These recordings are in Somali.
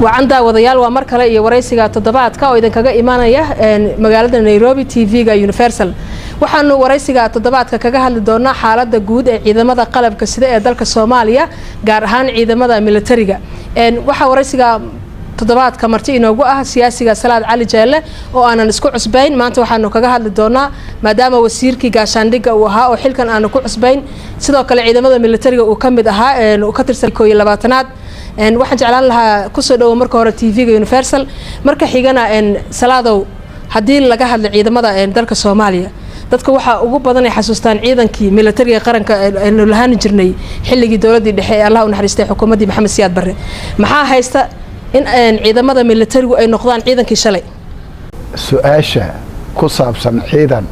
وعندها وضيال ومركلة يوريسيها تضبعت كأو إذا كجا إيمانية مقالة نيروبي تي في جا يونيفرسال وحنو وريسيها تضبعت كجا هالدورنا حالات جود إذا ماذا قلب كسيدة ذلك الصومالية جارهان إذا ماذا ميلتريجا وح وريسيها تضبعت كمرتي إنه سياسي سلاد علي جالة وأنا نسكو عصبين ما أنت وحنو كجا هالدورنا ما دام وسير كي جاشان دقة وها وحيل كان أنا كو عصبين سيدا كلا إذا ماذا ميلتريجا وكمل ها وكتر سلكوي لباتنات waxaan jeclaan lahaa ku soo dhaw marka hore TV-ga Universal marka xigana salaado hadii laga hadlo ciidamada dalka Soomaaliya dadka waxa ugu badan ay xasuustaan ciidankii militariga qaranka ee lahaan jirnay xilligii dawladda dhexe ee Allah u naxariistay xukuumadii Maxamed Siyaad Barre maxaa haysta in ciidamada militarigu ay noqdaan ciidankii shalay su'aasha ku saabsan ciidan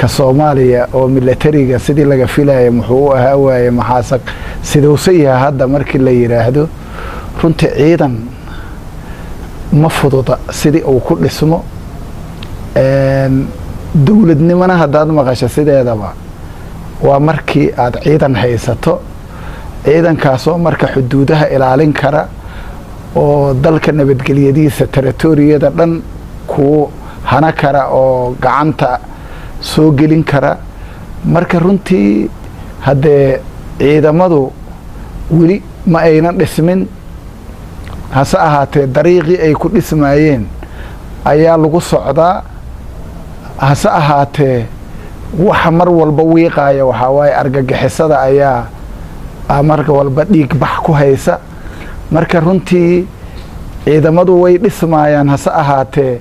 ka Soomaaliya oo militariga sidii laga filayo muxuu ahaa waaye maxaasaq sidoo sayha hadda markii la yiraahdo runtii ciidan ma fududa sidii uu ku dhismo dawladnimada haddaad maqasho sideedaba waa markii aad ciidan haysato ciidankaas oo marka xuduudaha ilaalin kara oo dalka nabadgelyadiisa territoriyada dhan ku hana kara oo gacanta soo gelin kara marka runtii hadee ciidamadu wili ma aynan dhismin hase ahaatee dariiqii ay ku dhismaayeen ayaa lagu socdaa hase ahaatee waxa mar walba wiiqaaya waxa waaye argagixisada ayaa marka walba dhiig bax ku haysa marka runtii ciidamadu way dhismaayaan hase ahaatee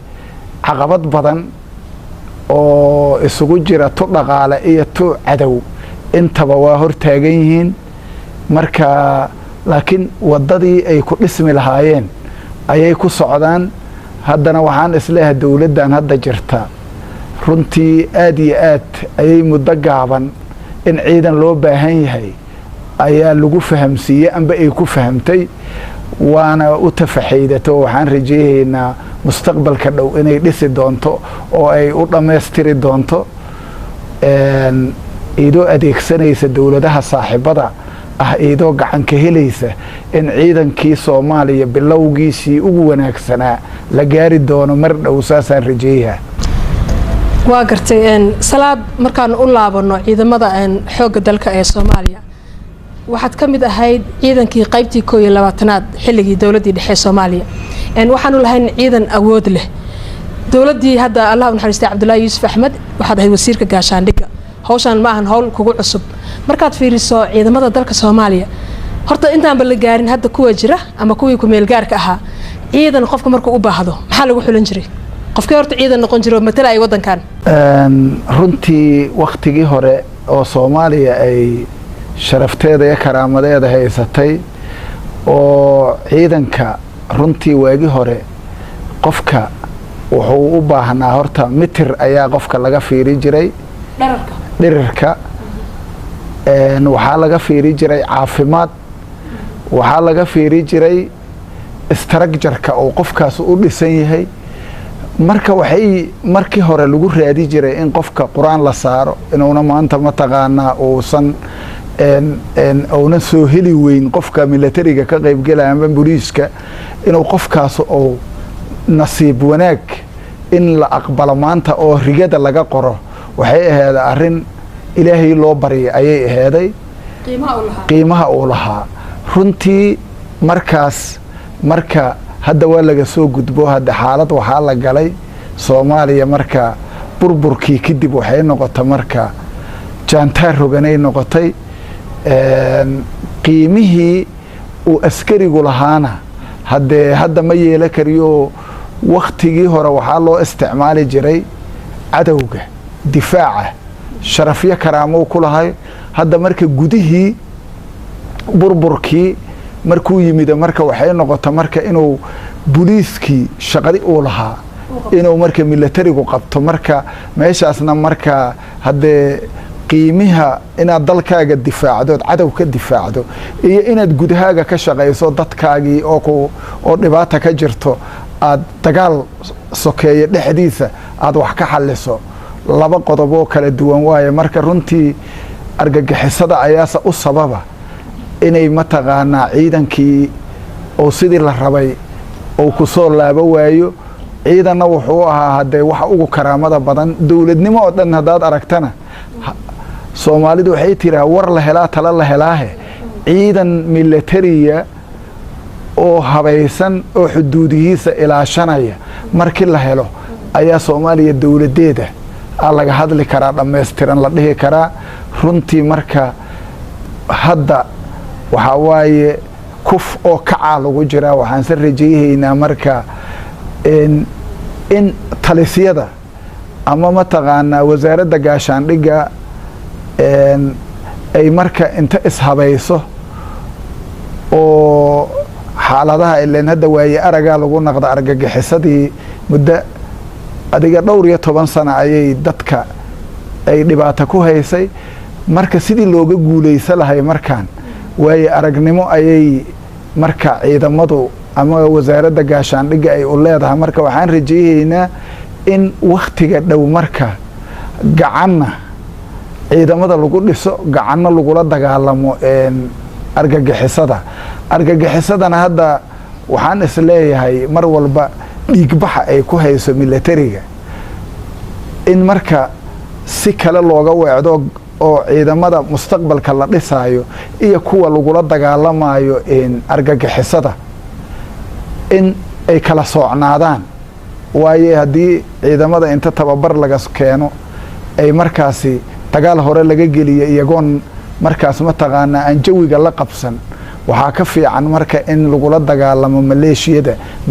caqabad badan oo isugu jira tu dhaqaale iyo tu cadow intaba waa hor taagan yihiin marka laakiin wadadii ay ku dhismi lahaayeen ayay ku socdaan haddana waxaan isleeyahay dawladdan hadda jirta runtii aad iyo aad ayay muddo gaaban in ciidan loo baahan yahay ayaa lagu fahamsiiyey amba ay ku fahamtay waana u tafaxaydato waxaan rajaynaynaa mustaqbalka dhow inay dhisi doonto oo ay u dhameystiri doonto idoo adeegsanaysa dawladaha saaxiibada ah idoo gacan ka helaysa in ciidankii Soomaaliya bilowgiisii ugu wanaagsanaa la gaari doono mar dhow saasaan rajeeyaa waa gartay salaad markaan u laabano ciidamada xoogga dalka ee Soomaaliya waxaad ka mid ahayd ciidankii qaybtii 21aad xilligii dawladda dhexe Soomaaliya waxaanu lahayn ciidan awood leh dawladdii hadda Allah u naxariistay Cabdullaahi Yuusuf Axmed waxaad ahayd wasiirka gaashaandhigga hawshan ma ahan hawl kugu cusub markaad fiiriso ciidamada dalka Soomaaliya horta intaan bal gaarin hadda kuwa jira ama kuwii ku meel gaarka ahaa ciidan qofka markuu u baahdo maxaa lagu xulan jiray qofkii horta ciidan noqon jiray matala ay wadankan runtii waqtigii hore oo Soomaaliya ay sharafteeda iyo karaamadeeda haysatay oo ciidanka runtii waagi hore qofka wuxuu u baahnaa horta mitir ayaa qofka laga fiiri jiray dhirirka waxaa laga fiiri jiray caafimaad waxaa laga fiiri jiray structure-ka oo qofkaas u dhisan yahay marka waxay markii hore lagu raadi jiray in qofka quraan la saaro inuuna maanta ma taqaanaa uusan أو نسوا هلي وين قفك ميلتريجا كغيب جلا من بوليسك إنه قفكاس أو نصيب وناك إن لا أقبل ما أنت أو رجال لجا قرة وحي هذا أرن إلهي لو بري أي هذا قيمها أولها رنتي مركا هذا ولا جسوا جدبو هذا حالات وحالة جلي صوماليا مركا بربركي كدب وحي نقطة مركا جانتار رجاني نقطي قيمه وأسكري جلهانا هذا ما يلكريو وقت جهره وحاله استعمال جري عدوجه دفاعه شرفية كرامه كل هاي هذا مركا جوده بربركي مركو يميد مركا وحين نقطة مركا إنه بوليسكي شغالي أولها إنه مركا ميلتري وقبته مركا ماشي أصلا مركا هذا قيمها إن الدلكاج الدفاع ده عدو كالدفاع ده إيه إن جودهاج كشغال صوت دتكاجي أو نباتك جرته تقال سكية الحديثة هذا وحكي حلسه لبا قطبو كلا دوان واي marka runtii argagixisada ayaasa u sababa inay mataqaana ciidankii oo sidii la rabay oo ku soo laabo waayo ciidanna wuxuu ahaa haddee waxa ugu karaamada badan dowladnimo oo dhan haddaad aragtana soomaalidu waxay tiraa war la helaa tala la helaahe ciidan militariya oo habaysan oo xuduudihiisa ilaashanaya markii la helo ayaa Soomaaliya dowladeeda laga hadli karaa dhameystiran la dhihi karaa runtii marka hadda waxa waaye kuf oo kaca lagu jira waxaan san rajeeyaynaa marka in talisyada ama mataqaana wasaaradda gaashaandhigga ay marka inta ishabayso oo xaaladaha ileen hadda waaye aragaa lagu naqda argagixisadii muddo adiga dhowr iyo 10 sano ayay dadka ay dhibaato ku haysay marka sidii looga guuleysan lahay markaan waaye aragnimo ayay marka ciidamadu ama wasaaradda gaashaandhigga ay u leedahay marka waxaan rajeeyaynaa in waqtiga dhow marka gacanna ciidamada lagu dhiso gacanna lagula dagaalamo argagixisadana hadda waxaan is leeyahay mar walba dhiigbaxa ay ku hayso militariga in marka si kale looga weecdo oo ciidamada mustaqbalka la dhisaayo iyo kuwa lagula dagaalamayo argagixisada in ay kala soocnaadaan waaye haddii ciidamada inta tababar laga keeno ay markaasi dagaal hore laga geliyo iyagoon markaas mataqaana aan jawiga la qabsan waxaa ka fiican marka in lagula dagaalamo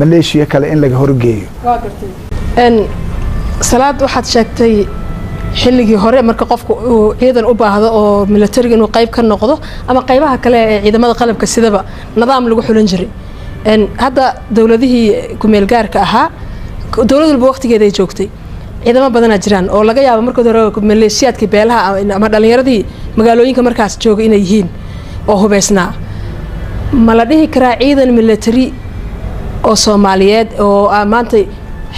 maleeshiya kale in laga horgeeyo salaad waxaad sheegtay xilligii hore marka qofku uu ciidan u baahdo oo militariga inuu qayb ka noqdo ama qaybaha kale ee ciidamada qalabka sidaba nidaam lagu xulan jiray hadda dawladihii ku meel gaarka ahaa dawlad walba waqtigeeda ay joogtay ciidamo badan jiraan oo laga yaabo markii hore maleeshiyaadka beelaha ama dhalinyaradii magaalooyinka markaas joogay inay yihiin oo hubeysnaa ma la dhihi karaa ciidan military oo Soomaaliyeed oo maanta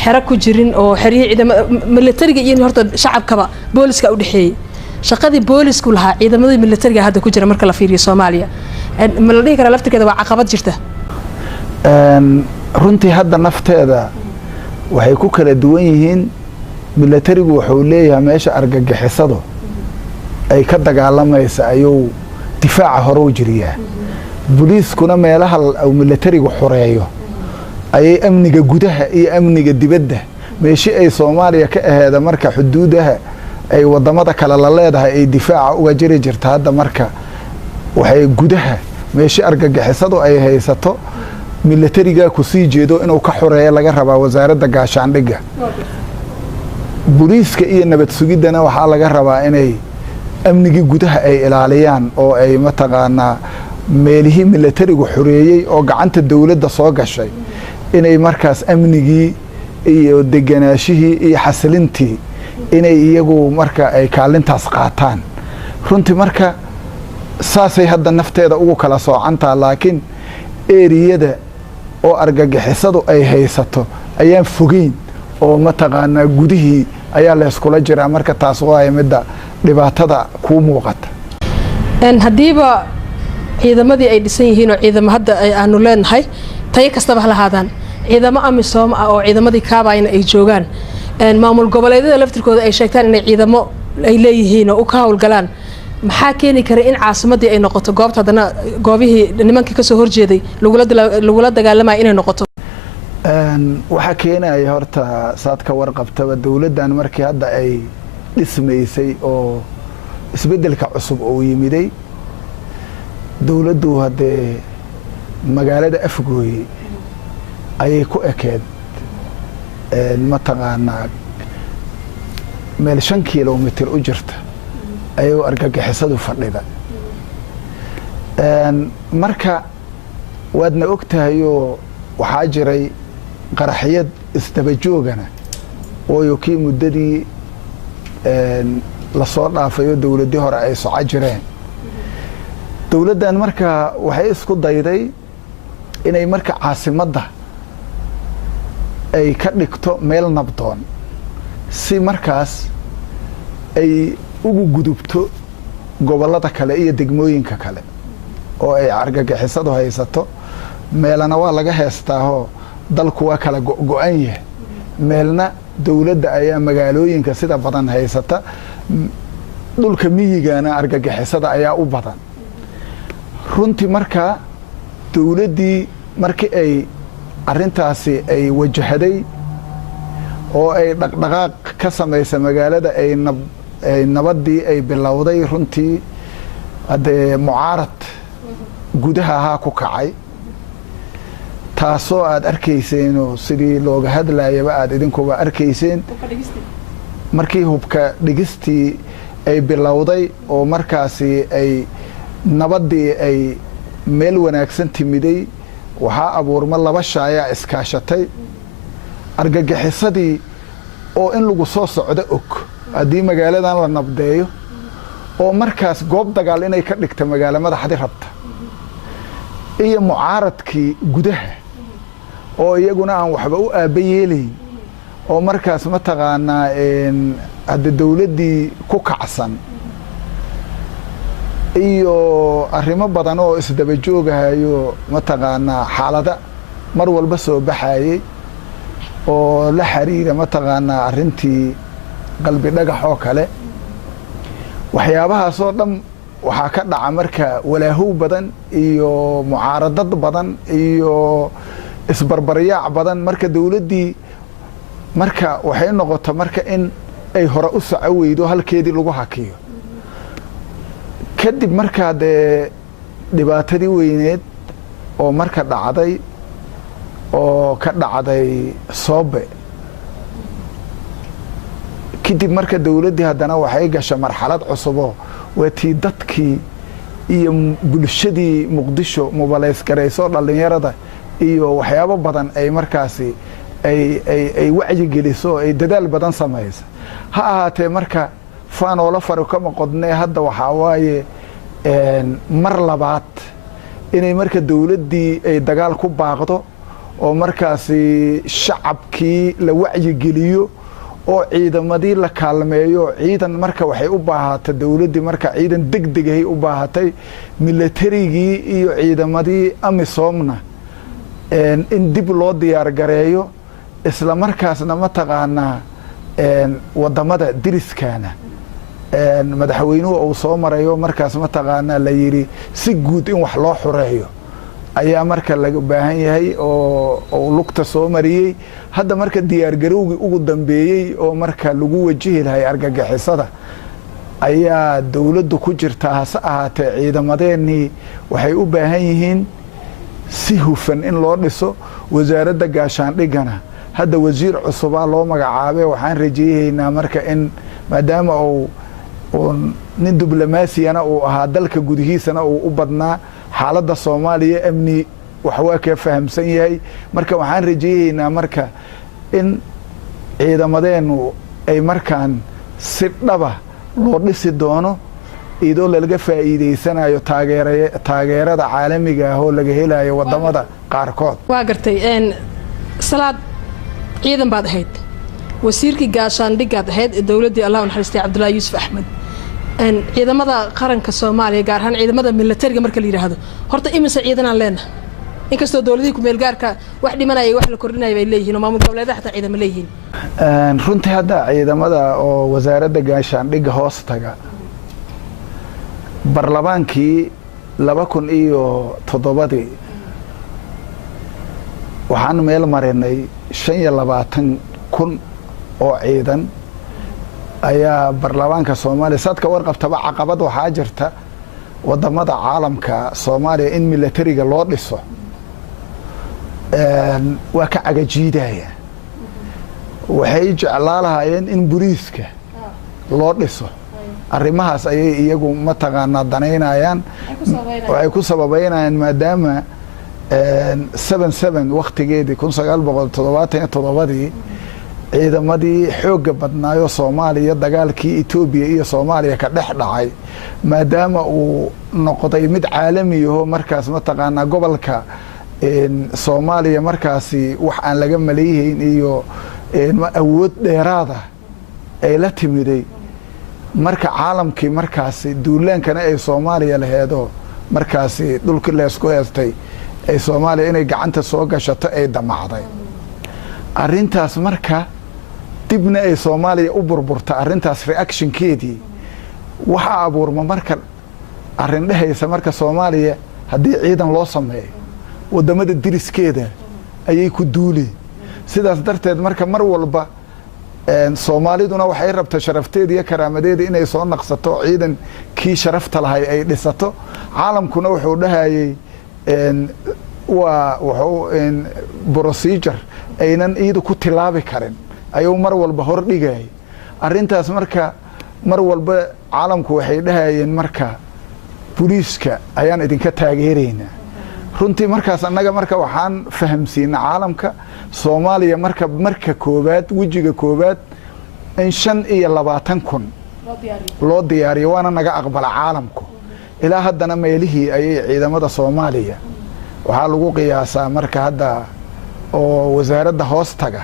xira ku jirin oo xiriir ciidamada militariga iyo horta shacabkaba booliska u dhaxeeyay shaqadii boolisku lahaa ciidamada militariga hadda ku jira marka la fiiriyo Soomaaliya ma la dhihi karaa laftirkeeda waa caqabad jirta runtii hadda nafteeda waxay ku kala duwan yihiin militarigu wuxuu leeyahay meesha argagixisado ay ka dagaalamaysa ayuu difaaca hore u jiriyaa booliskuna meelaha uu militarigu xoreeyo ayay amniga gudaha iyo amniga dibadda meeshii ay Soomaaliya ka aheeda marka xuduudaha ay wadamada kale la leedahay ay difaaca uga jiri jirta hadda marka waxay gudaha meeshii argagixisadu ay haysato militariga ku sii jeedo inuu ka xoreeyo laga rabaa wasaaradda gaashaandhigga booliska iyo nabad sugidana waxaa laga rabaa inay amnigi gudaha ay ilaaliyaan oo ay mataqaana meelihii militarigu xoreeyay oo gacanta dawladda soo gashay inay markaas amnigii iyo deganaashihii iyo xasilintii inay iyagu marka ay kaalintaas qaataan runtii marka saasay hadda nafteeda ugu kala soocantaa laakiin eriyada oo argagixisadu ay haysato ayaan fogeyn oo mataqaana gudihii ayaa la iskula jiraa marka taas waa midda dhibaatada ku muuqata hadiiba ciidamadii ay dhisan yihiin oo ciidamo hadda ay aanu leenahay tay kastaba lahaadaan ciidamo amisom oo ciidamadii kaabayna ay joogaan maamul goboleedyada laftirkooda ay sheegtaan inay ciidamo ay leeyihiin oo u ka hawlgalaan maxaa keeni kara in caasimadii ay noqoto goobta hadana goobihii nimankii ka soo horjeeday lagula dagaalamay inay noqoto waxa keenaya horta saad ka warqabtaba dawladdan markii hadda ay dhismaysay oo isbedelka cusub oo yimiday dawladdu hadee magaalada Afgooye ayay ku ekeed mataqaanaa meel 5 kiiloomitir u jirta ayuu argagixisadu fadhida marka waadna ogtahay oo waxaa jiray qaraxyad isdaba joogana oo kii muddadii la soo dhaafayo dawladii hore ay soo jireen dawladdan marka waxay isku dayday inay marka caasimadda ay ka dhigto meel nabdoon si markaas ay ugu gudubto gobolada kale iyo degmooyinka kale oo ay argagixisadu haysato meelana waa laga heestaaho dalku waa kala go-an yahay meelna dowladda ayaa magaalooyinka sida badan haysata dhulka miyigana argagixisada ayaa u badan runtii markaa dowladdii markii ay arrintaasi ay wajahday oo ay dhaqdhaqaaq ka samaysa magaalada ay nabaddii ay bilowday runtii haddee mucaarad gudaha ahaa ku kacay taasoo aad arkayseenoo sidii looga hadlayaba aad idinkuba arkayseen markii hubka dhigistii ay bilowday oo markaasi ay nabaddii ay meel wanaagsan timiday waxaa abuurma laba shaayaa iskaashatay argagixisadii oo in lagu soo socdo og haddii magaaladan la nabdeeyo oo markaas goob dagaal inay ka dhigta magaalo madaxdii rabta iyo mucaaradkii gudaha oo iyaguna aan waxba u aabba yeelayn oo markaas mataqaanaa hadda dowladdii ku kacsan iyo arrimo badan oo isdaba joogahayo mataqaanaa xaalada mar walba soo baxayey oo la xiriira mataqaanaa arrintii qalbi dhagax oo kale waxyaabahaasoo dhan waxaa ka dhaca marka walaahow badan iyo mucaaradad badan iyo isbarbaryaac badan marka dowladdii marka waxay noqota marka in ay hore u soco weydo halkeedii lagu hakiyo kadib markaa dee dhibaatadii weyneed oo marka dhacday oo ka dhacday Soobe kadib marka dowladdii haddana waxay gashay marxalad cusuboo waatii dadkii iyo bulshadii Muqdisho mobilays garayso dhalinyarada iyo waxyaabo badan ay markaasi ay wacyi geliso ay dadaal badan samayso ha ahaatee marka faanoola faro kama qodnee hadda waxaa waaye mar labaad inay marka dowladdii ay dagaal ku baaqdo oo markaasi shacabkii la wacyi geliyo oo ciidamadii la kaalmeeyo ciidan marka waxay u baahatay dowladdii marka ciidan degdegahay u baahatay militarigii iyo ciidamadii amisoomna in dib loo diyaar gareeyo isla markaasna mataqaanaa wadamada diriskana madaxweynuhu uu soo marayo markaas mataqaanaa la yiri si guud in wax loo xureeyo ayaa marka laga baahan yahay oo lugta soo mariyay hadda marka diyaar garowgii ugu dambeeyay oo marka lagu wajihi lahay argagixisada ayaa dowladdu ku jirta hase ahaatee ciidamadeennii waxay u baahan yihiin si hufan in loo dhiso wasaaradda gaashaandhigana hadda wasiir cusubaa loo magacaabay waxaan rajaynaynaa marka in maadaama uu nin diblomaasiyana uu ahaa dalka gudihiisana uu u badnaa xaaladda Soomaaliya amni wax waa ka fahamsan yahay marka waxaan rajaynaynaa marka in ciidamadeenu ay markaan si dhaba loo dhisi doono idoo laga faa'iideysanayo taageerada caalamiga ah oo laga helayo wadamada qaarkood waa gartay salaad ciidan baad ahayd wasiirkii gaashaandhigaad ahayd dowladdii Allah naxariistay Cabdullaahi Yuusuf Axmed ciidamada qaranka Soomaaliya gaar ahaan ciidamada militariga marka la yiraahdo horta imisa ciidan aan leenahay inkastoo dowladii ku meel gaarka wax dhimanayay wax la kordhinay bay leeyihiin oo maamul goboleedaha xataa ciidamo leeyihiin runtii hadda ciidamada oo wasaaradda gaashaandhiga hoos taga barlamaankii 2007 waxaan meel marinay 25,000 oo ciidan ayaa barlamaanka Soomaaliya sadka warqabtaba caqabad waxaa jirta wadamada caalamka Soomaaliya in militariga loo dhiso waa ka cagajiidaya waxay jeclaalahaayeen in buriiska loo dhiso arrimahaas ayay iyagu mataqaanaa danaynayaan waxay ku sababeynayaan maadaama 77 waqtigeedii 1977 ciidamadii xooga badnaayo Soomaaliya dagaalkii Itoobiya iyo Soomaaliya ka dhex dhacay maadaama uu noqday mid caalami ah markaas mataqaanaa gobolka Soomaaliya markaasi wax aan laga maleeyayn iyo awood dheeraada ay la timiday marka caalamkii markaasi duulaankana ay Soomaaliya laheedo markaasi dhulka la isku heestay ay Soomaaliya inay gacanta soo gashato ay damacday arrintaas marka dibna ay Soomaaliya u burburta arrintaas reactionkeedii waxa abuurma marka arrin dhehaysa marka Soomaaliya haddii ciidan loo sameeyo wadamada diriskeeda ayay ku duuli sidaas darteed marka mar walba Soomaaliduna waxay rabtaa sharafteeda iyo karaamadeeda inay soo naqsato ciidan kii sharafta lahay ay dhisato caalamkuna wuxuu dhahayay wuxuu procedure aynan iidu ku tilaabi karin ayuu mar walba hor dhigay arrintaas marka mar walba caalamku waxay dhahayeen marka booliiska ayaan idinka taageeraynaa runtii markaas annaga marka waxaan fahamsiinaa caalamka Soomaaliya marka koobaad wejiga koobaad in 25,000 loo diyaariyo waana naga aqbala caalamku ilaa haddana meelihii ayay ciidamada Soomaaliya waxaa lagu qiyaasaa marka hadda oo wasaaradda hoostaga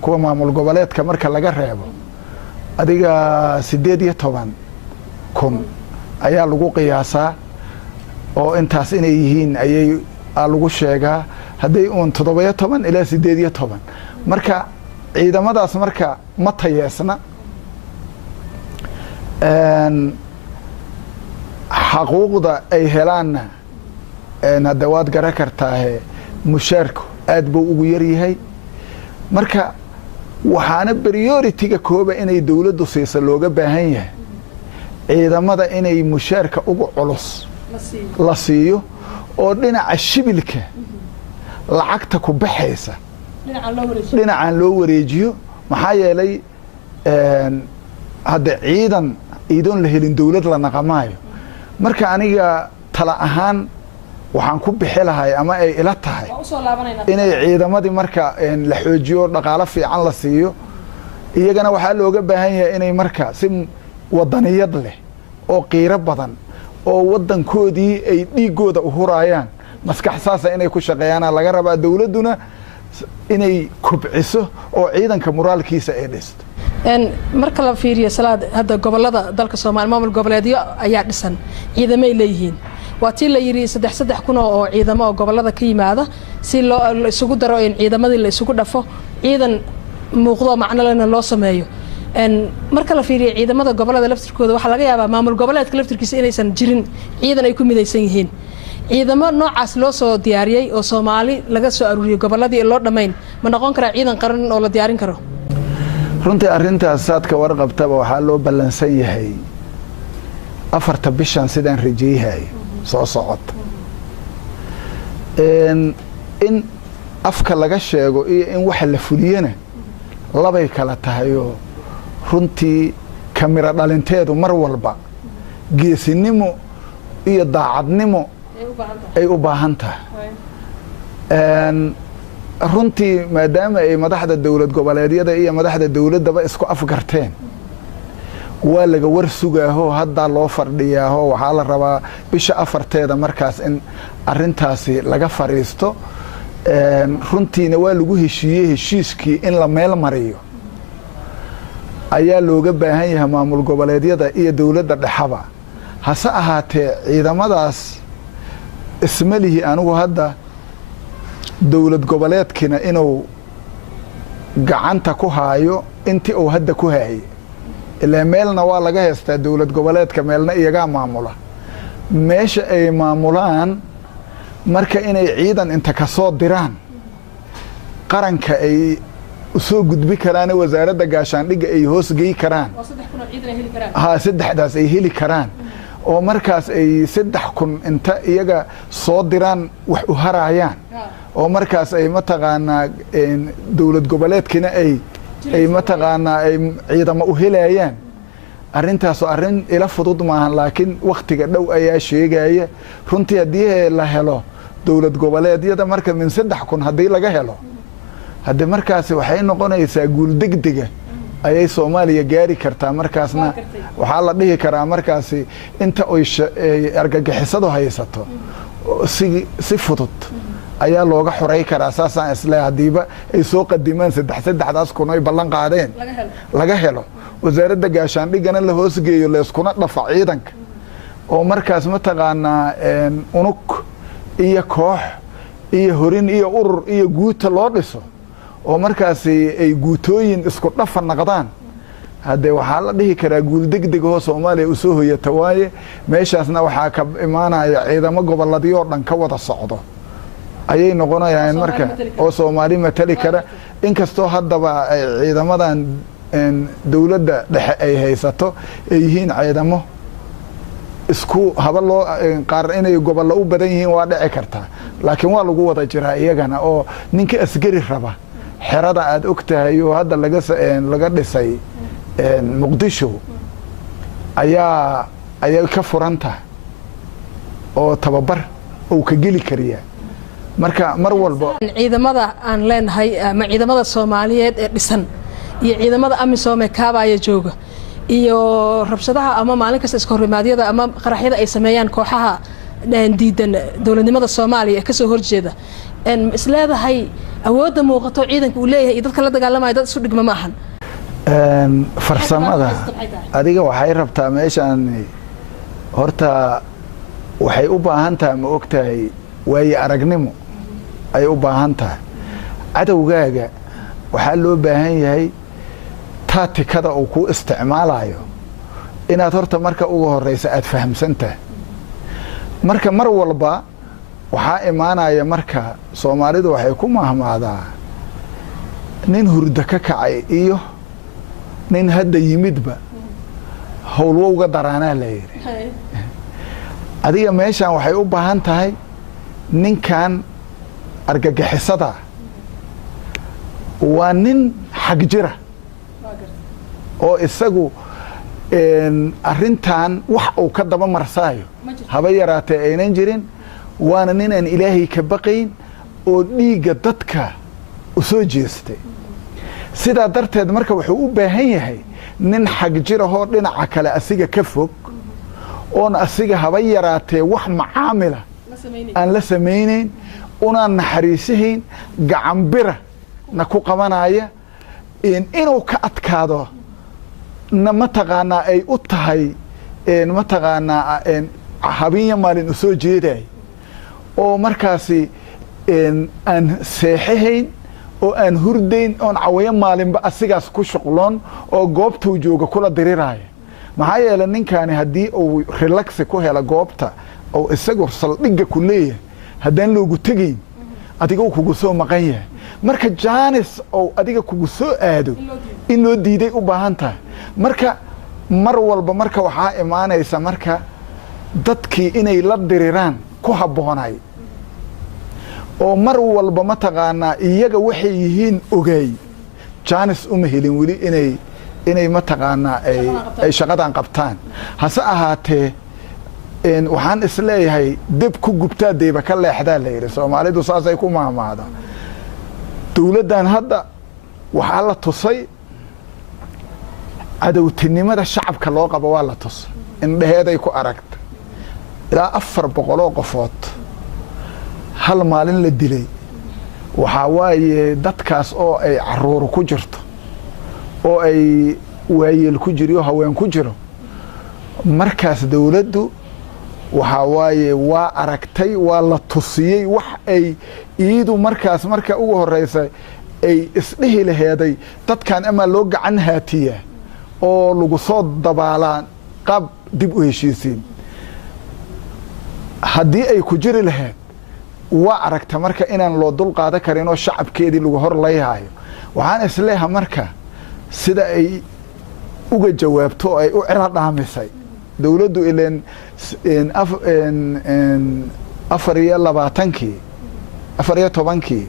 kuwa maamul goboleedka marka laga reebo adiga 18,000 ayaa lagu qiyaasaa oo intaas inay yihiin ayay lagu sheegaa hadday uun 17 ilaa 18 marka ciidamadaas marka ma tayeesna xaquuqda ay helaanna hadda waad garan kartaa mushaarku aad buu ugu yar yahay marka waxaana priority-ga kooba inay dawladdu siiso looga baahan yahay ciidamada inay mushaarka ugu culus la siiyo oo dhinaca shibilka lacagta ku baxaysa dhinacaan loo wareejiyo maxaa yeelay hadda ciidan iidoon la helin dawlad la naqamaayo marka aniga tala ahaan waxaan ku bixi lahay ama ay ila tahay inay ciidamadii marka la xoojiyo dhaqaale fiican la siiyo iyagana waxaa looga baahan yahay inay marka si wadaniyad leh oo qiiro badan oo wadankoodii ay dhiigooda u hurayaan maskax saasa inay ku shaqeeyaan laga rabaa dawladuna inay kubciso oo ciidanka moraalkiisa ay dhisto marka la fiiriyo salaad hadda gobolada dalka Soomaaliya maamul goboleedyo ayaa dhisan ciidamay leeyihiin waa tii la yiri 3,000 oo ciidamo oo gobolada ka yimaada si loo isugu daro in ciidamadii la isugu dhafo ciidan muuqdo macno leh loo sameeyo marka la fiiriyo ciidamada gobolada laftirkooda waxa laga yaabaa maamul goboleedka laftirkiisa inaysan jirin ciidan ay ku midaysan yihiin ciidamo noocaas loo soo diyaariyay oo Soomaali laga soo aruuriyo goboladii loo dhameyn ma noqon kara ciidan qaran oo la diyaarin karo runtii arrintaas saadka warqabtaba waxaa loo ballansan yahay 4 bishan sidaan rajeeyahay soo socota in afka laga sheego iyo in waxa la fuliyana labay kala tahay oo runtii kamira dhalinteedu mar walba geesinimo iyo daacadnimo ay u baahan tahay runtii maadaama ay madaxda dawlad goboleedyada iyo madaxda dawladaba isku afgarteen waa laga war sugaaho hadda loo fardhiyaaho waxaa la rabaa bisha 4teeda markaas in arrintaasi laga fariisto runtiina waa lagu heshiiyey heshiiskii in la meel mariyo ayaa looga baahan yahay maamul goboleedyada iyo dawladda dhexaba hase ahaatee ciidamadaas ismalihi anigu hadda dawlad goboleedkina inuu gacanta ku haayo intii uu hadda ku haayay ilaa meelna waa laga heystaa dawlad goboleedka meelna iyagaa maamula meesha ay maamulaan marka inay ciidan inta ka soo diraan qaranka ay soo gudbi karaan wasaaradda gaashaandhigga ay hoos geey karaan saddexdaas ay heli karaan oo markaas ay 3,000 inta iyaga soo diraan wax u harayaan oo markaas ay mataqaanaa dawlad goboleedkina ay mataqaanaa ay ciidamo u helayaan arrintaas oo arrin ila fudud maahan laakiin waqtiga dhow ayaa sheegaya runtii haddii la helo dawlad goboleedyada marka min 3,000 haddii laga helo hadde markaasi waxay noqonaysaa guul degdega ayay Soomaaliya gaari kartaa markaasna waxaa la dhihi karaa markaasi inta ay argagixisadu haysato si fudud ayaa looga xoray karaa saasaan isla hadiiba ay soo qadimaan 3,000 ay ballan qaadeen laga helo wasaaradda gaashaandhigana la hoos geeyo la iskuna dhafa ciidanka oo markaas mataqaanaa unug iyo koox iyo horin iyo urur iyo guuta loo dhiso oo markaasi ay guutooyin isku dhafan noqdaan haddee waxaa la dhihi karaa guul degdeg oo Soomaaliya u soo hoyata waaye meeshaasna waxaa ka imaanaya ciidamo goboladyo dhan ka wada socdo ayay noqonayaan marka oo Soomaali matali kara inkastoo haddaba ay ciidamadan dawladda dhexe ay haysato ay yihiin ciidamo isku haba loo qaar inay gobollo u badan yihiin waa dhici kartaa laakiin waa lagu wada jiraa iyagana oo ninka asgari raba xerada aad ogtahay oo hadda laga dhisay Muqdisho ayaa ka furanta oo tababar oo ka geli kariya marka mar walba ciidamada aan leenahay ama ciidamada Soomaaliyeed ee dhisan iyo ciidamada AMISOM ee kaabaya jooga iyo rabshadaha ama maalin kasta iska horrimaadyada ama qaraxyada ay sameeyaan kooxaha diidan dawladnimada Soomaaliya ka soo horjeeda isleedahay awoodda muuqato ciidanka uu leeyahay iyo dadka la dagaalamaya dad isu dhigma ma ahan farsamada adiga waxay rabtaa meeshan horta waxay u baahan tahay ma ogtahay way aragnimo ay u baahan tahay cadawgaaga waxaa loo baahan yahay taatikada uu ku isticmaalayo inaad horta marka ugu horeysa aad fahamsantahay marka mar walba waxaa imaanaya marka Soomaalidu waxay ku mahmaadaa nin hurda ka kacay iyo nin hadda yimidba howlwo uga daraanaa la yiri adiga meeshan waxay u baahan tahay ninkan argagixisada waa nin xag jira oo isagu arrintan wax uu ka daba marsaayo haba yaraatee aynan jirin waana nin aan ilaahay ka baqayn oo dhiigga dadka u soo jeestay sidaa darteed marka wuxuu u baahan yahay nin xag jirahoo dhinaca kale asiga ka fog oon asiga haba yaraatee wax macaamila aan la samaynayn unaan naxariisahayn gacanbira na ku qabanaya inuu ka adkaado na mataqaanaa ay u tahay mataqaanaa habeenya maalin u soo jeeday oo markaasi aan seexahayn oo aan hurdayn oon cawayo maalinba asigaas ku shuqloon oo goobtuu jooga kula diriraya maxaa yeelay ninkani haddii uu relaxi ku helo goobta oo isagu saldhigga ku leeyahay haddaan loogu tegayn adiga uu kugu soo maqan yahay marka jaanis oo adiga kugu soo aado in loo diiday u baahan tahay marka mar walba marka waxaa imaanaysa marka dadkii inay la diriraan ku habboonay oo mar walba mataqaanaa iyaga waxay yihiin ogaay jaanis uma helin weli inay mataqaanaa ay shaqadan qabtaan hase ahaatee waxaan isleeyahay deb ku gubtaa deyba ka leexdaa la yidhi Soomaalidu saasay ku mahmaada dawladdan hadda waxaa la tusay cadowtinimada shacabka loo qabo waa la tusay indhaheeday ku aragta ilaa 400 qofood hal maalin la dilay waxaa waaye dadkaas oo ay caruur ku jirto oo ay waayeel ku jiro haween ku jiro markaas dawladdu waxaa waaye waa aragtay waa la tusiyey wax ay iidu markaas marka ugu horeysa ay isdhihi laheeday dadkan ama loo gacan haatiya oo lagu soo dabaalaan qab dib u heshiisiin haddii ay ku jiri laheed waa aragta marka inaan loo dul qaadan karin oo shacabkeedii lagu hor leeyahayo waxaan isleeyahay marka sida ay uga jawaabto oo ay u cila dhaamisay dawladdu ileen 14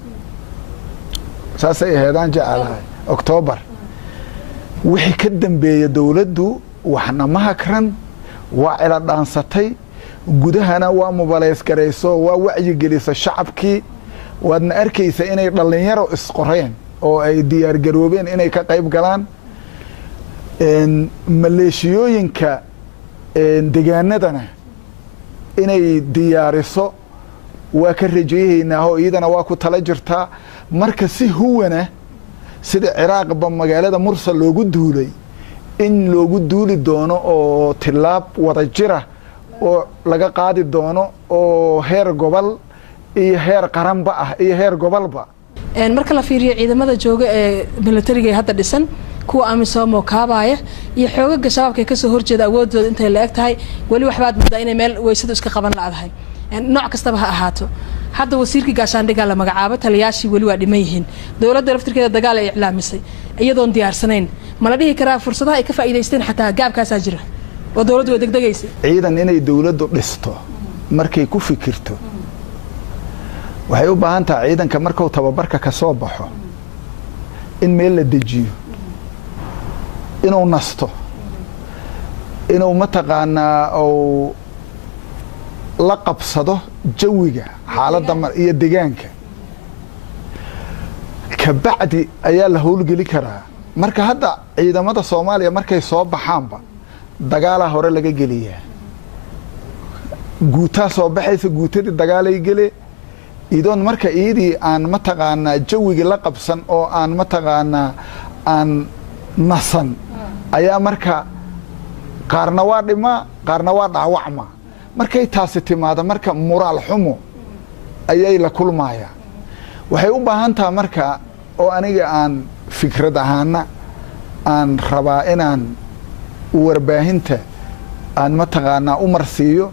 saasay ahaydaan jecelahay October wixii ka dambeeyay dawladdu waxna ma hakran waa cila dhaansatay gudahana waa mubalays garayso waa wacyi gelisa shacabkii waadna arkaysa inay dhalinyaro isqoreen oo ay diyaar garoobeen inay ka qayb galaan maleeshiyooyinka deegaanadana inay diyaariso waa ka rajeeyaynaa oo iyadana waa ku tala jirtaa marka si huwana sida Ciraaqba magaalada Mursal loogu duulay in loogu duuli doono oo tilaab wada jira oo laga qaadi doono oo heer gobol iyo heer qaranba ah iyo heer gobolba marka la fiiriyo ciidamada jooga ee militariga hadda dhisan kuwa amisom oo kaabaya iyo xoogaga shabaabka ka soo horjeeda awoodooda intay la eg tahay wali waxbaad moodaa inay meel weysadu iska qaban laadahay nooc kastaba ha ahaato hadda wasiirkii gaashaandhiga la magacaabo taliyaashii wali waa dhiman yihiin dowladda laftirkeeda dagaal ay iclaamisay iyadoon diyaarsanayn ma la dhihi karaa fursadaha ay ka faa'iidaysteen xataa gaabkaasaa jira oo dowladdu way degdegaysay ciidan inay dowladdu dhisto markay ku fikirto waxay u baahan tahay ciidanka markuu tababarka ka soo baxo in meel la dejiyo inuu nasto inuu mataqaanaa uu la qabsado jawiga xaaladda iyo deegaanka kabacdi ayaa la howlgeli karaa marka hadda ciidamada Soomaaliya markay soo baxaanba dagaalaha hore laga geliyaa guutaa soo baxaysa guutadii dagaalay gele idoon marka iidii aan mataqaanaa jawigi la qabsan oo aan mataqaanaa aan nasan ayaa marka qaarna waa dhima qaarna waa dhaawacma markay taasi timaado marka moraal xumo ayay la kulmaayaan waxay u baahan tahay marka oo aniga aan fikrad ahaana aan rabaa inaan warbaahinta aan mataqaanaa u marsiiyo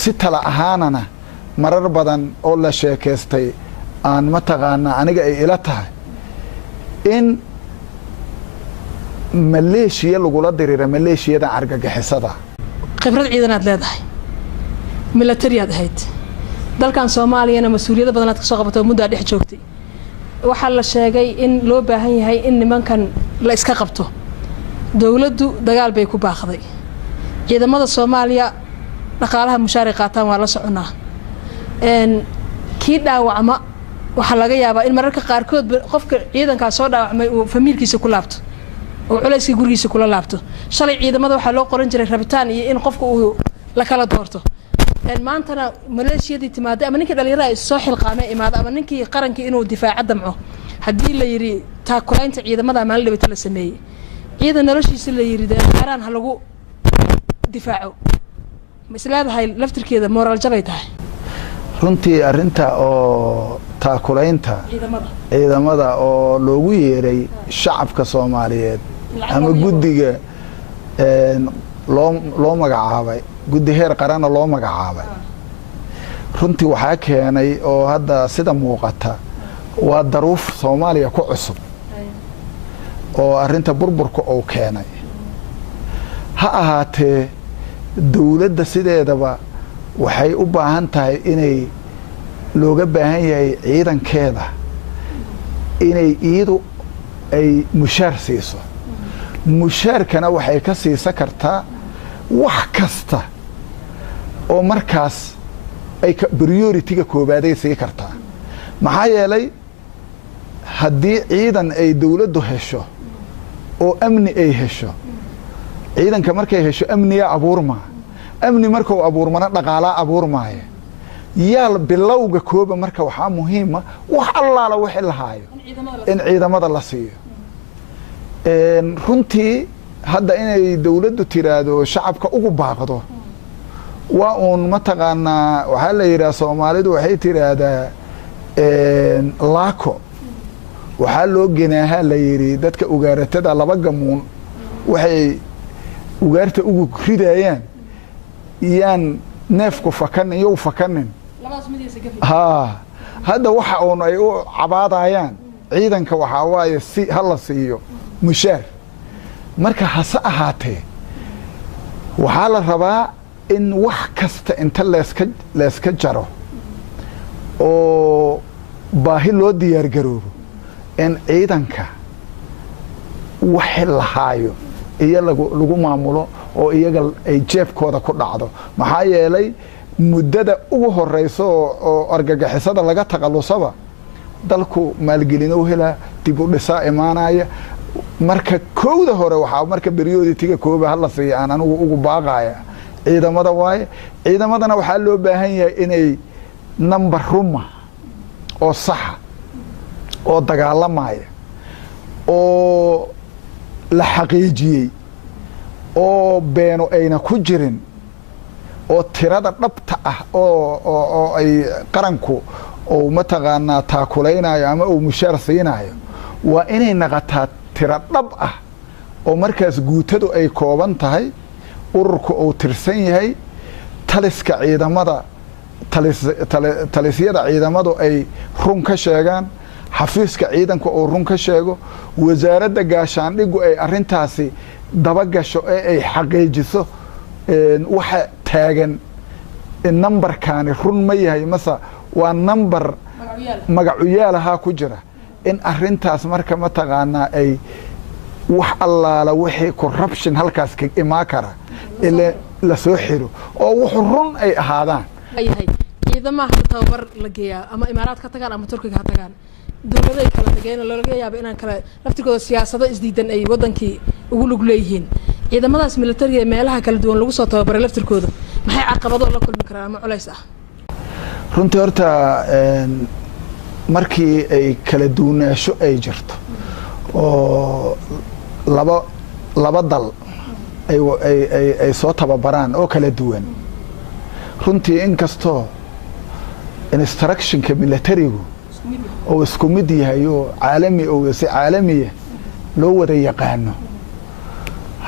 si tala ahaanana marar badan oo la sheekaystay aan mataqaanaa aniga ay ila tahay in maleeshiya lagula dirira maleeshiyada argagixisada khibrad ciidanaad leedahay military aad ahayd dalkan Soomaaliyana mas'uuliyad badan aad ka soo qabato muddo dhex joogtay waxa la sheegay in loo baahan yahay in nimankan la iska qabto dawladdu dagaal bay ku baaqday ciidamada Soomaaliya dhaqaalaha mushaaric qaataan waa la soconaa kii dhaawacma waxa laga yaabaa in mararka qaarkood qofka ciidanka soo dhaawacmay uu familkiisa ku laabto oo culayska gurigiisa kula laabto shalay ciidamada waxa loo qoran jiray rabitaan iyo in qofka uu la kala doorto maantana maleeshiyadii timaaday ama ninkii dhalinyarada ay soo xilqaamay imaado ama ninkii qaranka inuu difaaca damco hadii la yiri taakulaynta ciidamada maalin dhibata la sameeyay ciidan noloshiisa la yiri xaraan ha lagu difaaco mislaadahay laftirkeeda moral jabay tahay runtii arinta oo taakulaynta ciidamada oo loogu yeeray shacabka Soomaaliyeed ama guddiga loo magacaabay guddi heer qaran loo magacaabay runtii waxa keenay oo hadda sida muuqata waa daruuf Soomaaliya ku cusub oo arinta burburka oo keenay ha ahaatee dawladda sideedaba waxay u baahan tahay inay looga baahan yahay ciidankeeda inay iyadu ay mushaar siiso mushaarkana waxay ka siisa kartaa wax kasta oo markaas ay priority-ga koobaad ay sii kartaa maxaa yeelay haddii ciidan ay dawladdu hesho oo amni ay hesho ciidanka markay hesho amniga abuurma amni markuu abuurmana dhaqaala abuurmaayo yaal bilowga kooba marka waxa muhiim ah wax allaala wixii la haayo in ciidamada la siiyo runtii hadda inay dawladdu tiraado shacabka ugu baaqdo waa uun mataqaanaa waxa la yiraahdaa Soomaalidu waxay tiraahdaa laako waxa loo genaaha la yiri dadka ugaaratada laba gamuun waxay ugaarta ugu ridayaan yaan neefku fakanin iyo fakanin ha hada waxa oo ay u cabaadayaan ciidanka waxa waaye si hala siiyo mushaar marka hasa ahaatee waxa la rabaa in wax kasta inta la iska jaro oo baahi loo diyaar garoobo in ciidanka wax la haayo iyo lagu maamulo oo iyaga ay jeebkooda ku dhacdo maxaa yeelay muddada ugu horeyso oo argagixisada laga taqalusaba dalku maalgelin oo hela dib u dhisaa imaanaya marka kooda hore waxa marka priority-ga kooba hal la fiican anigu ugu baaqaya ciidamada waaye ciidamadana waxa loo baahan yahay inay number ruma oo sax oo dagaalamaya oo la xaqiijiyay oo beeno ayna ku jirin oo tirada dhabta ah oo ay qaranku oo mataqaanaa taakulaynayo ama uu mushaar siinayo waa inay naqataa tira dhab ah oo markaas guutadu ay kooban tahay ururku uu tirsan yahay taliska ciidamada talisyada ciidamadu ay run ka sheegaan xafiiska ciidanku uu run ka sheego wasaaradda gaashaandhigu ay arintaasi dabagasho ee ay xaqiijiso waxa taagan numberkaani run ma yahay mase waa number magacuyaalahaa ku jira in arintaas marka mataqaanaa ay wax allaala wixii corruption halkaas ka imaan kara ilaa la soo xiro oo wuxuu run ay ahaadaan ciidamaha tababar la geeyaa ama imaaraad ka tagaan ama turkiga ha tagaan dowladay kala tageen laga yaabo inaan kala laftigooda siyaasado isdiidan ay wadankii ugu lug leeyihiin ciidamadaas militariga ee meelaha kala duwan lagu soo tababaray laftirkooda maxay caqabado la kulmi karaan ama culays ah runtii horta markii ay kala duwanaansho ay jirto oo laba dal ay soo tababaraan oo kala duwan runtii inkastoo instructionka militarigu oo isku mid yahay oo caalami oo si caalamiya loo wada yaqaano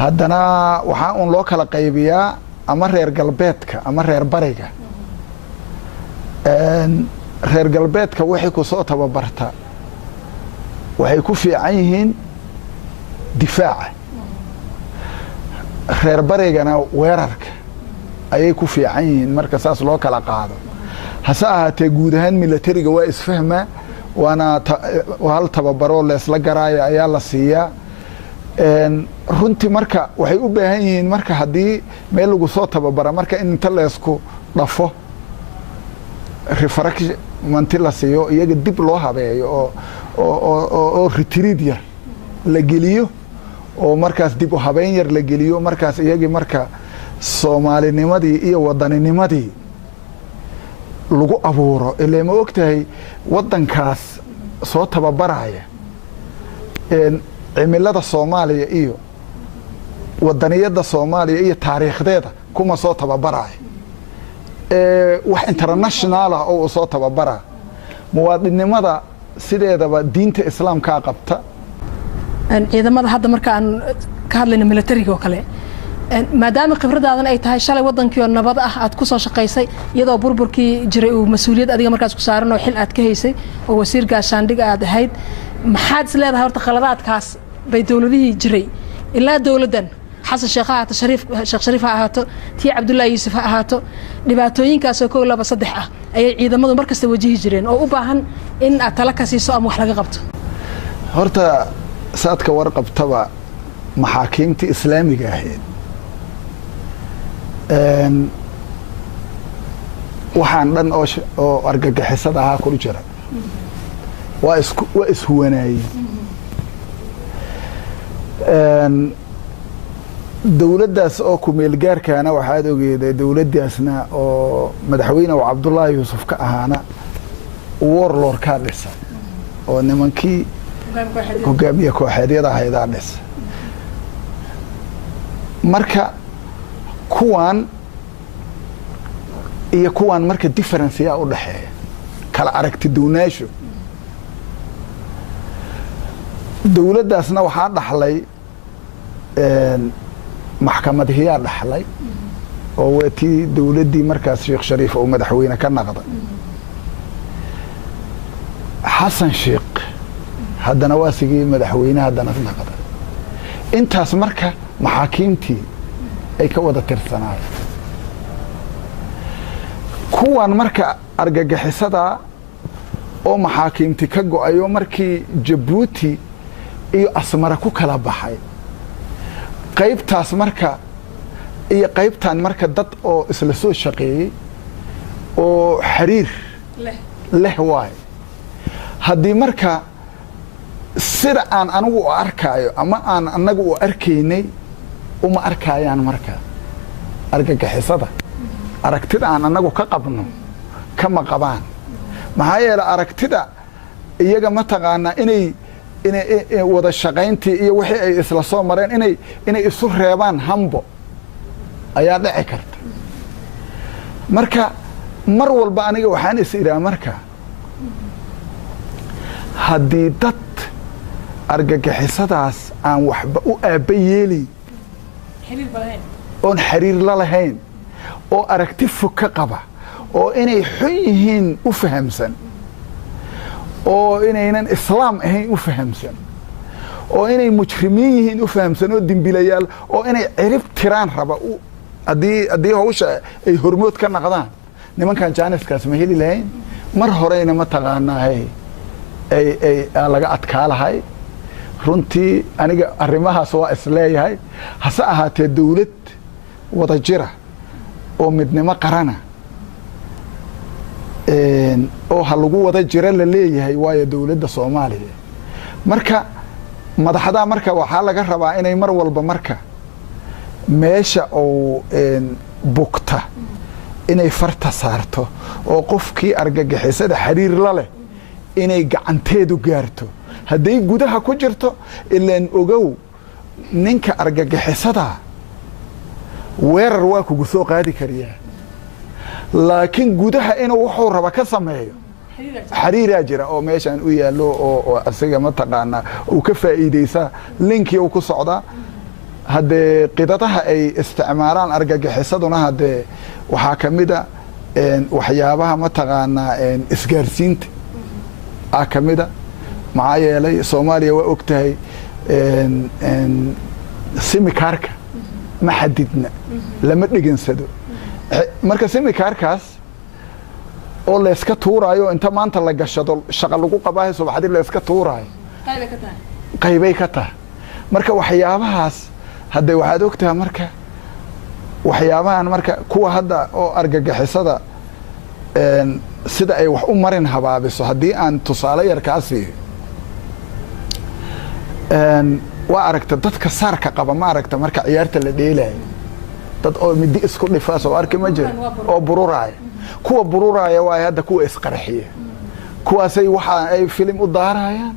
haddana waxaa uun loo kala qaybiyaa ama reer galbeedka ama reer bariga reer galbeedka waxay ku soo tababarta waxay ku fiican yihiin difaaca reer barigana weerarka ayay ku fiican yihiin marka saas loo kala qaado hase ahaatee guud ahaan militariga waa isfahmaa waana hal tababaroo leesla garaaya ayaa la siiyaa runtii marka waxay u baahan yihiin marka haddii meel lagu soo tababara marka in inta leesku dhafo refractmanti la siiyo iyaga dib loo habeeyo oo retreat yar la geliyo oo markaas dib u habeyn yar la geliyo markaas iyagii marka soomaalinimadii iyo waddaninimadii lagu abuuro ilaa ma ogtahay waddankaas soo tababaraya cimilada Soomaaliya iyo waddaniyada Soomaaliya iyo taariikhdeeda kuma soo tababaraya wax international ah oo soo tababara muwaadinimada sideedaba diinta islaamka qabta ciidamada hadda marka aan ka hadlayno militariga oo kale maadaama khibradaadan ay tahay shalay wadankii oo nabad ah aad ku soo shaqaysay iyadoo burburkii jiray uu mas'uuliyad adiga markaas ku saaran oo xil aad ka haysay oo wasiir gaashaandhig aad ahayd maxaad isleedahay horta qaladaadkaas bay dawladihii jiray ilaa dawladan xasan sheekh ahaato sheekh shariif ahaato tii cabdullaahi yuusuf ahaato dhibaatooyinkaas oo 2 2 3 ah ayay ciidamadu markasta wajihi jireen oo u baahan in aad tala ka siiso ama wax laga qabto horta saadka warqabtaba maxaakiimtii islaamiga ahayd waxaan dhan oo argagixisada ahaa ku jira waa ishuwanaayeen dawladdaas oo ku meel gaarkaana waxaad ogeeday dawladdaasna oo madaxweyne cabdullaahi yuusuf ka ahaana warlord ka dhisa oo nimankii hogaamiye kooxeedyada haydaa dhisa marka kuwan iyo kuwan marka difference yaa u dhaxeeya kala aragti duunaasho dawladdaasna waxaa dhaxlay maxkamadihiyaa dhaxlay oo waatii dawladdii markaas sheekh shariif oo madaxweyne ka naqday xasan sheekh haddana waa sigii madaxweyne haddana naqday intaas marka maxaakiimtii ay ka wada tirsanaayeen kuwan marka argagixisada oo maxaakiimtii ka go'ayo markii Jabuuti iyo Asmara ku kala baxay qaybtaas marka iyo qaybtan marka dad oo isla soo shaqeeyay oo xiriir leh waay haddii marka sida aan anigu u arkaayo ama aan anagu u arkaynay uma arkayaan marka argagixisada aragtida aan anagu ka qabno kama qabaan maxaa yeelay aragtida iyaga ma taqaana inay wada shaqayntii iyo wixii ay isla soo mareen inay isu reebaan hambo ayaa dhici karta marka mar walba aniga waxaan is iraa marka haddii dad argagixisadaas aan waxba u aabba yeelin oon xiriir la lahayn oo aragti fog ka qaba oo inay xun yihiin u fahamsan oo inaynan islaam ahayn u fahamsan oo inay mujrimiin yihiin u fahamsan oo dembiilayaal oo inay cirib tiraan raba haddii hawsha ay hormood ka naqdaan nimankan jaaniskaas ma heli lahayn mar horeyna mataqaanaa laga adkaa lahay runtii aniga arrimahaas waa isleeyahay hase ahaatee dawlad wada jira oo midnimo qarana oo ha lagu wada jira la leeyahay waayo dawladda Soomaaliya marka madaxda marka waxaa laga rabaa inay mar walba marka meesha oo bugta inay farta saarto oo qofkii argagixisada xiriir la leh inay gacanteedu gaarto hadday gudaha ku jirto ilaan ogow ninka argagixisada weerar waa kugu soo qaadi kariyaa laakiin gudaha inuu wuxuu raba ka sameeyo xiriiraa jira oo meeshan u yaallo oo asiga mataqaanaa uu ka faa'iideysa linkii uu ku socdaa haddee qidadaha ay isticmaalaan argagixisaduna haddee waxaa ka mid a waxyaabaha mataqaanaa isgaarsiinta ka mid a maxaa yeelay Soomaaliya waa og tahay simikaarka ma xadidna lama dhigansado marka simikaarkaas oo la iska tuuraayo inta maanta la gashado shaqo lagu qabaayo subaxdii la iska tuuraayo qaybay ka tahay marka waxyaabahaas hadda waxaad og tahay marka waxyaabahan marka kuwa hadda oo argagixisada sida ay wax u marin habaabiso haddii aan tusaale yar kaa siiyo waa aragta dadka saarka qaba ma aragta marka ciyaarta la dheelayo dad oo midi isku dhifaas oo arki ma jiro oo bururaaya kuwa bururaaya waa hadda kuwa isqarxiya kuwaasay waxa ay film u daarayaan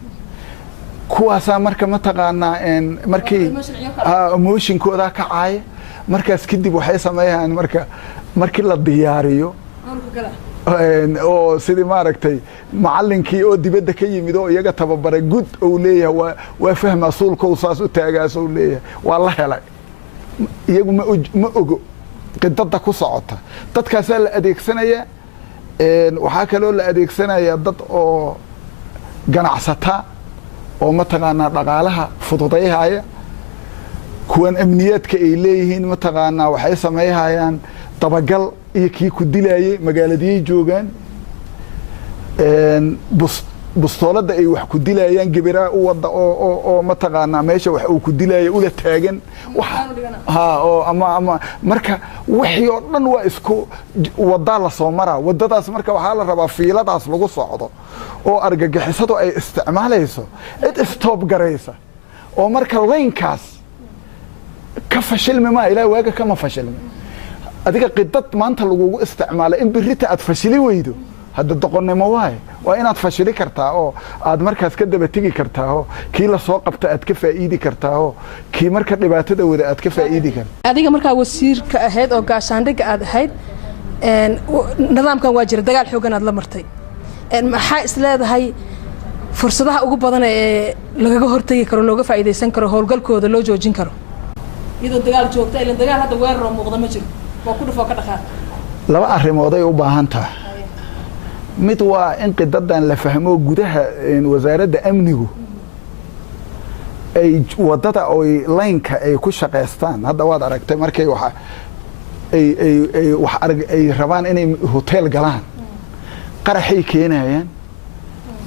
kuwaasaa marka mataqaanaa markii emotionkooda kacaaya markaas kadib waxay sameeyaan markii la diyaariyo oo sidii maaragtay macallinkii oo dibadda ka yimid oo iyaga tababaray gud oo leeyahay waa fahma suulkow saas u taagaas oo leeyahay waa la helay iyagu ma ogo qidada ku socota dadkaasaa la adeegsanaya waxaa kaloo la adeegsanaya dad oo ganacsata oo mataqaanaa dhaqaalaha fududayhaya kuwan amniyaadka ay leeyihiin mataqaanaa waxay sameeyhayaan dabagal iyo kii ku dilayay magaaladii joogan bustoolada ay wax ku dilayaan gabiraa u wada oo mataqaanaa meesha wax uu ku dilayay ula taagan oo ama marka wixii oo dhan waa isku wada la soo maraa wadadaas marka waxaa la rabaa fiiladaas lagu socdo oo argagixisadu ay isticmaalayso cid stop garaysa oo marka laynkaas ka fashilmi ma ilaa waaga kama fashilmi adiga qidad maanta lagu isticmaalo in birita aad fashili weydo hadda doqonnimo waa inaad fashili kartaa oo aad markaas ka daba tegi kartaa oo kii la soo qabta aad ka faa'iidi kartaa oo kii marka dhibaatada wada aad ka faa'iidi kartaa adiga markaa wasiirka ahayd oo gaashaandhigga aad ahayd nidaamkan waa jira dagaal xoogan aad la martay maxaa is leedahay fursadaha ugu badan ee lagaga hortagi karo looga faa'iideysan karo howlgalkooda loo joojin karo iyadoo dagaal joogta ilaa dagaal hadda weerar oo muuqda ma jiro waa ku dhufo ka dhaqaaq laba arrimood ay u baahan tahay mid waa in qidadan la fahmo gudaha wasaaradda amnigu ay wadada oo laynka ay ku shaqeystaan hadda waad aragtay markay waxa ay rabaan inay hotel galaan qaraxay keenayaan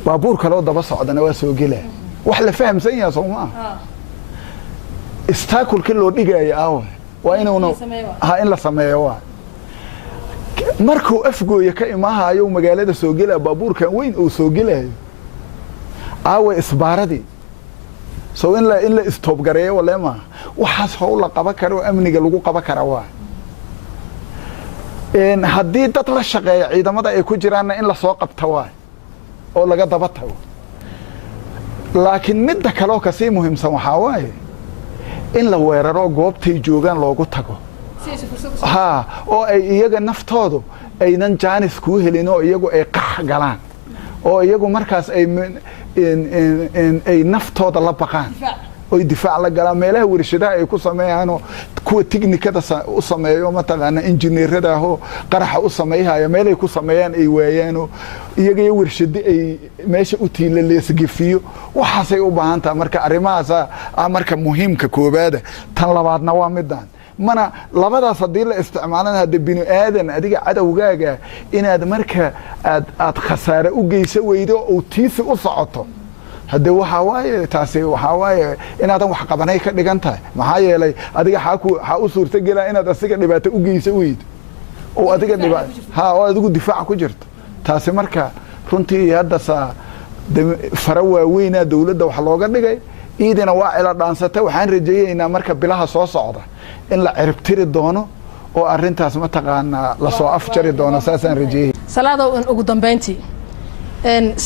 baabuur kale oo daba socdana waa soo gelaya wax la fahamsan yahay Soomaa istaakulka loo dhigayo waa in la sameeyo waa markuu afgooya ka imaahayo magaalada soo gelaa baabuurkan weyn oo soo gelayo isbaaradii soo in la stop gareeyo waleema waxaas howl la qaban karo amniga lagu qaban kara waa haddii dad la shaqeeya ciidamada ay ku jiraanna in la soo qabta waa oo laga daba tago laakiin midda kale oo kasii muhiimsan waxaa waaye in la weeraro goobtay joogaan loogu tago ها oo ay iyaga naftoodu aynan jaanis ku helin oo iyagu ay qax galaan oo iyagu markaas ay naftooda la baqaan oo difaac la galaan meelaha warshadaha ay ku sameeyaan kuwa tiknikada u sameeyo mataqaana injineerada oo qaraxa u sameeyay meelay ku sameeyaan ay waayaan oo iyaga warshado ay meesha u tiilaleesgifiyo waxaasay u baahan tahay marka arrimahaas marka muhiimka koobaad tan labaadna waa midaan mana labadaas hadii la isticmaalana hada bini aadan adiga cadawgaaga inaad marka aad khasaare u geyso weydo oo tiisi u socoto hada waxa waaye taasi waxa waaye inaadan wax qabanay ka dhigan tahay maxaa yeelay adiga waxa u suurta galaa inaad asiga dhibaato u geyso weydo oo adiga oo adigu difaac ku jirto taasi marka runtii hadda fara waaweyn dawladda wax looga dhigay iidina waa ila dhaansatay waxaan rajeeyaynaa marka bilaha soo socda in la ciribtiri doono oo arintaas ma taqaana la soo afjari doono saasaan rajeeyay salaado ugu dambeyntii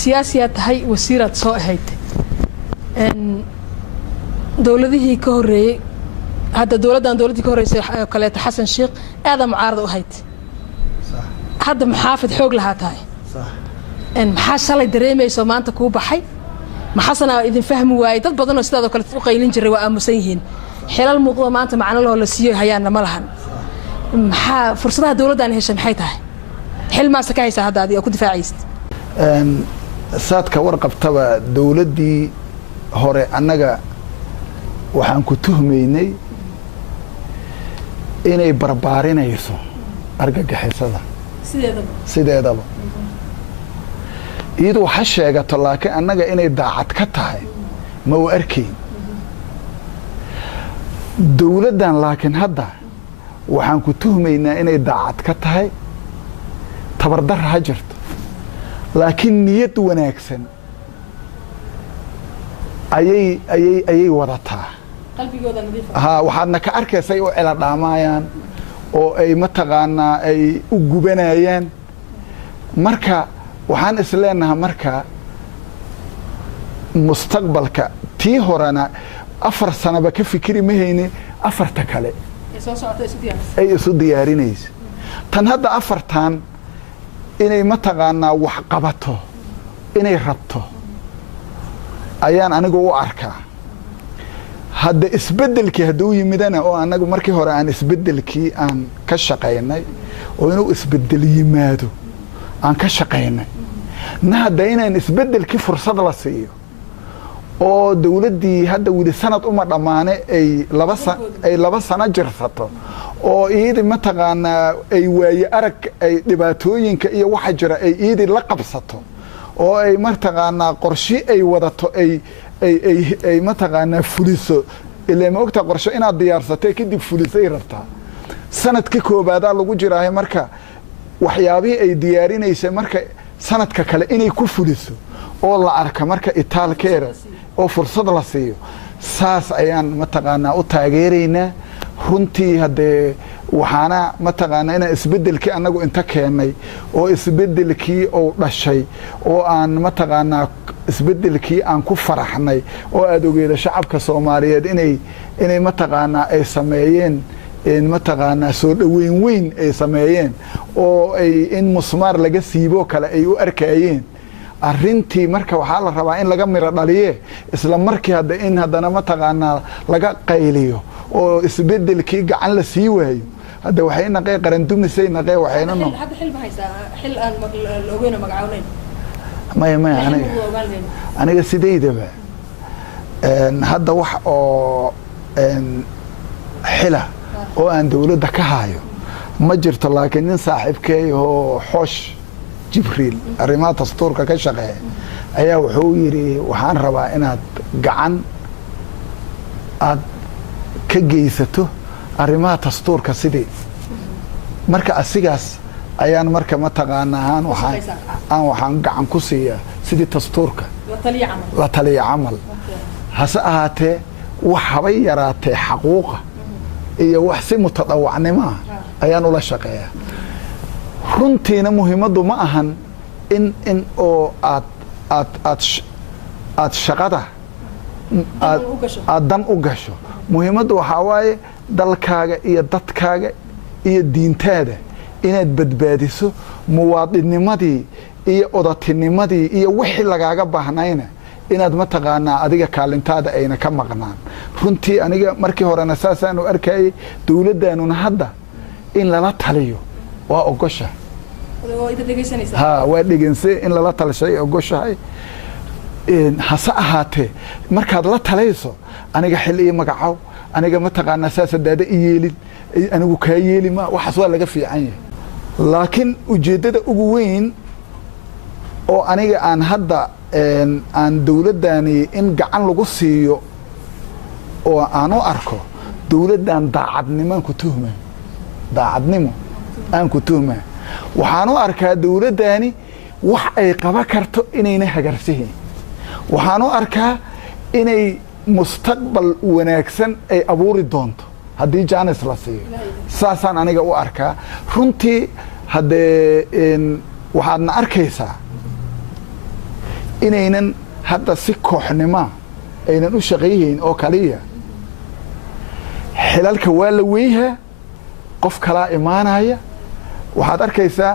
siyaasiyad tahay wasiirad soo ahayd dawladihii ka horeeyay hadda dawladii ka horeysay kale xasan sheekh aadam mucaarad u ahayd hadda maxaafid xoog lahaa tahay maxaa shalay dareemayso maanta kuu baxay maxasana idin fahmi waayay dad badan oo sidaadoo kale u qaylin jiray waa aamusan yihiin xilal muuqdo maanta macno loo la siiyo hayaana ma lahan maxaa fursadaha dawladdan heshay maxay tahay xil maasa ka haysaa hadda adiga ku difaacaysid saadka warqabtaba dawladdii hore annaga waxaan ku tuhmaynay inay barbaarinayso argagixisada sideedaba iyadu waxa sheegato laakiin annaga inay daacad ka tahay ma u arkayn dawladdan laakiin hadda waxaan ku tuhmaynaa inay daacad ka tahay tabardar ha jirto laakiin niyad wanaagsan ayay wadataa qalbigooda nadiif waxaadna ka arkaysay oo cila dhaamayaan oo ay mataqaanaa ay u gubanayaan marka waxaan isleenahay marka mustaqbalka tii horena 4 sanaba ka fikiri ma hayni 4ta kale ay isu diyaarinayso tan hadda 4tan inay mataqaanaa wax qabato inay rabto ayaan anigu u arkaa hadda isbedelkii hadduu yimidana oo anagu markii hore aan isbedelkii aan ka shaqaynay oo inuu isbedel yimaado aan ka shaqaynay hadda inaan isbedelkii fursad la siiyo oo dawladdii hadda wili sanad uma dhammaane ay 2 sano jirsato oo iidi mataqaanaa ay waaye arag ay dhibaatooyinka iyo waxa jira ay iidi la qabsato oo ay mataqaanaa qorshe ay wadato ay mataqaanaa fuliso ilaa ma ogta qorshe inaad diyaarsatay kadib fulisay rabtaa sanadkii koobaada lagu jiraahay marka waxyaabihii ay diyaarinaysay marka sanadka kale inay ku fuliso oo la arka marka itaalkeeda oo fursad la siiyo saas ayaan mataqaanaa u taageeraynaa runtii haddee waxaana mataqaanaa inaan isbedelkii annagu inta keennay oo isbedelkii uu dhashay oo aan mataqaanaa isbedelkii aan ku faraxnay oo aad ogeeda shacabka Soomaaliyeed inay mataqaanaa ay sameeyeen mataqaanaa soo dhaweyn weyn ay sameeyeen oo ay in musmaar laga siibo kale ay u arkayeen arrintii marka waxaa la rabaa in laga miro dhaliye isla markii hadda in haddana mataqaanaa laga qayliyo oo isbedelkii gacan la sii waayo hadda waxay naqay qaran dumisay naqay waxayna no hadda xil ma haysaa xil aan loogeena magacawnayn ما أنا سيدي بقى هذا وح أو حلا أو عند ولد كهايو ما جرت لكن صاحب كي هو حوش جبريل الرمات أسطور كشغة أيا وحويري وحان ربا إنها جعن كجيسته الرمات أسطور كسيدي مركز أسيجاس ayaan marka mataqaanaa waxaan gacan ku siiyaa sidii dastuurka la taliya camal hase ahaatee wax habay yaraatee xaquuqa iyo wax si mutadawacnimo ayaan ula shaqeeyaa runtiina muhiimadu ma ahan in oo aad shaqada aad dan u gasho muhiimadu waxaa waaye dalkaaga iyo dadkaaga iyo diintaada inaad badbaadiso muwaadinimadii iyo odatinimadii iyo wixii lagaaga baahnayna inaad mataqaanaa adiga kaalintaada ayna ka maqnaan runtii aniga markii horena saasaanu arkayay dowladdaanuna hadda in lala taliyo waa ogosha waa dhegeysa in lala talishay ogoshahay hase ahaatee markaad la talayso aniga xil iyo magacow aniga mataqaanaa saasa daada i yeelin anigu kaa yeeli ma waxaas waa laga fiican yahay laakiin ujeeddada ugu weyn oo aniga aan hadda aan dowladdaani in gacan lagu siiyo oo aan u arko dowladdan daacadnimaan ku tuhmaa daacadnimo aan ku tuhmaa waxaan u arkaa dowladdaani wax ay qaban karto inayna hagarsihin waxaan u arkaa inay mustaqbal wanaagsan ay abuuri doonto haddii jaanis la siiyo saasaan aniga u arkaa runtii haddee waxaadna arkaysaa inaynan hadda si kooxnima aynan u shaqayhayn oo kaliya xilalka waa la weyhaa qof kalaa imaanaya waxaad arkaysaa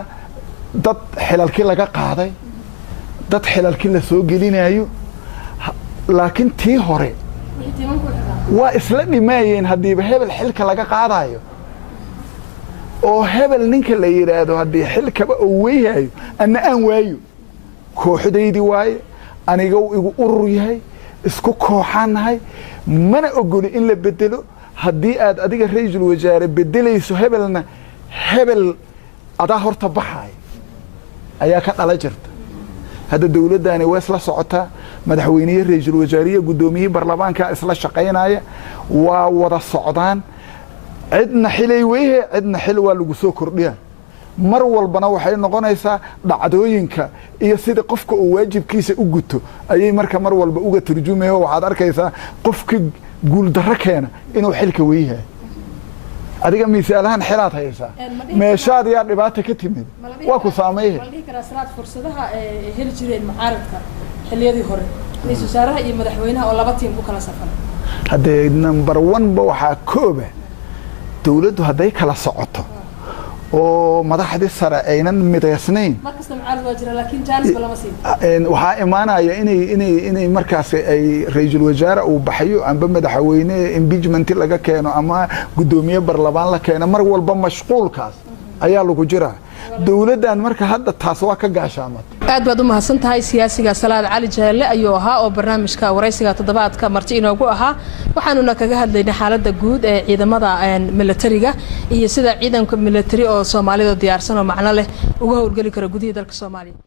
dad xilalkii laga qaaday dad xilalkii la soo gelinayo laakiin tii hore waa isla dhimaayeen haddiiba hebel xilka laga qaadayo oo hebel ninka la yidhaahdo haddii xilkaba oo weyhayo anna aan waayo kooxdaydii waaye aniga igu urur yahay isku kooxaan nahay mana ogoli in la bedelo haddii aad adiga ra-iisul wasaare bedelayso hebelna hebel adaa horta baxaaya ayaa ka dhala jirta hadda dowladdaani waa isla socotaa madaxweyniye ra-iisul wasaariye guddoomiyihii baarlamaanka isla shaqaynaya waa wada socdaan cidna xilay weyhe cidna xil waa lagu soo kordhiya mar walbana waxay noqonaysaa dhacdooyinka iyo sida qofka uu waajibkiisa u guto ayay marka mar walba uga turjumayo waxaad arkaysaa qofka guuldarro keena inuu xilka weyyahay adiga misaalahan xilaad haysaa meeshaad yaa dhibaata ka timid waa ku saameeyay fursadaha heli jireen mucaaradka xilliyadii hore ra'iisul wasaaraha iyo madaxweynaha oo laba tiim ku kala safan haddee number 1 ba waxaa kooba dowladdu hadday kala socoto oo madaxdii sare aynan midaysnayn markasta mucaarad waa jira laakiin jaanis lama siin waxaa imaanaya inay markaas ay ra'iisul wasaare uu baxayo amba madaxweyne impeachment laga keeno ama gudoomiye baarlamaan la keeno mar walba mashquulkaas ayaa lagu jiraa dowladdan marka hadda taas waa ka gaashaamad aad baad u mahadsan tahay siyaasiga Salaad Cali Jeelle ayuu ahaa oo barnaamijka waraysiga toddobaadka marti inoogu ahaa waxaanuna kaga hadlaynay xaaladda guud ee ciidamada militariga iyo sida ciidanka militari oo Soomaalidu diyaarsan oo macno leh uga howlgali kara gudaha dalka Soomaaliya.